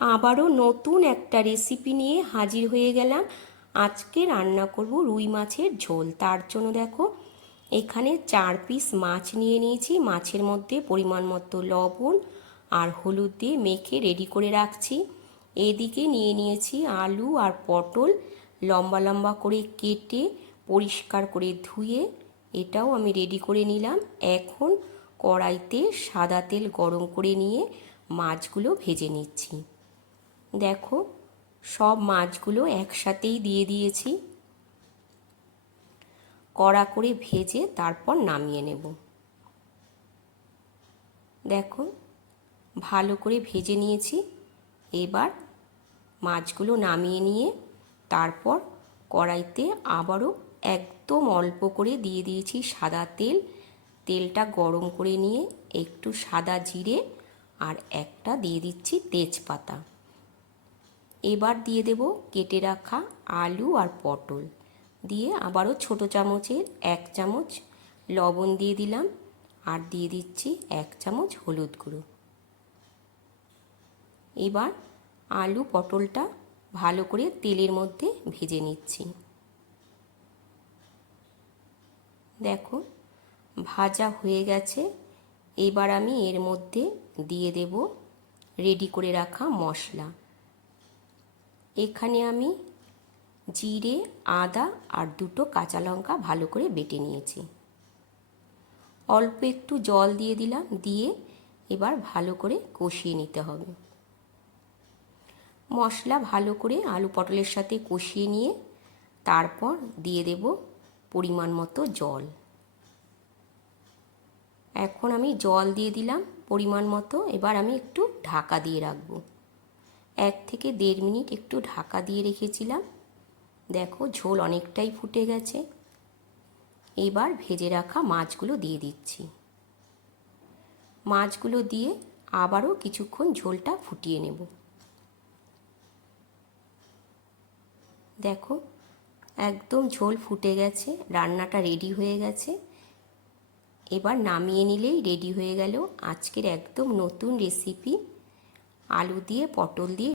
আবারও নতুন একটা রেসিপি নিয়ে হাজির হয়ে গেলাম। আজকে রান্না করব রুই মাছের ঝোল। তার জন্য দেখো এখানে 4 পিস মাছ নিয়ে নিয়েছি। মাছের মধ্যে পরিমাণ মতো লবণ আর হলুদ দিয়ে মেখে রেডি করে রাখছি। এদিকে নিয়ে নিয়েছি আলু আর পটল, লম্বা লম্বা করে কেটে পরিষ্কার করে ধুয়ে এটাও আমি রেডি করে নিলাম। এখন কড়াইতে সাদা তেল গরম করে নিয়ে মাছগুলো ভেজে নিচ্ছি। দেখো সব মাছগুলো একসাথেই দিয়ে দিয়েছি, কড়া করে ভেজে তারপর নামিয়ে নেব। দেখো ভালো করে ভেজে নিয়েছি। এবার মাছগুলো নামিয়ে নিয়ে তারপর কড়াইতে আবারও একদম অল্প করে দিয়ে দিয়েছি সাদা তেল। তেলটা গরম করে নিয়ে একটু সাদা জিরে আর একটা দিয়ে দিচ্ছি তেজপাতা। এবার দিয়ে দেব কেটে রাখা আলু আর পটল, দিয়ে আবারও ছোটো চামচের 1 চামচ লবণ দিয়ে দিলাম আর দিয়ে দিচ্ছি 1 চামচ হলুদ গুঁড়ো। এবার আলু পটলটা ভালো করে তেলের মধ্যে ভেজে নিচ্ছি। দেখো ভাজা হয়ে গেছে। এবার আমি এর মধ্যে দিয়ে দেব রেডি করে রাখা মশলা। এখানে আমি জিরে, আদা আর 2টো কাঁচা লঙ্কা ভালো করে বেটে নিয়েছি। অল্প একটু জল দিয়ে দিলাম, দিয়ে এবার ভালো করে কষিয়ে নিতে হবে। মশলা ভালো করে আলু পটলের সাথে কষিয়ে নিয়ে তারপর দিয়ে দেব পরিমাণ মতো জল। এখন আমি জল দিয়ে দিলাম পরিমাণ মতো। এবার আমি একটু ঢাকা দিয়ে রাখবো। 1 থেকে 1.5 মিনিট একটু ঢাকা দিয়ে রেখেছিলাম। দেখো ঝোল অনেকটাই ফুটে গেছে। এবার ভেজে রাখা মাছগুলো দিয়ে দিচ্ছি। মাছগুলো দিয়ে আবারও কিছুক্ষণ ঝোলটা ফুটিয়ে নেব। দেখো একদম ঝোল ফুটে গেছে, রান্নাটা রেডি হয়ে গেছে। এবার নামিয়ে নিলেই রেডি হয়ে গেল আজকের একদম নতুন রেসিপি, আলু দিয়ে পটল দিয়ে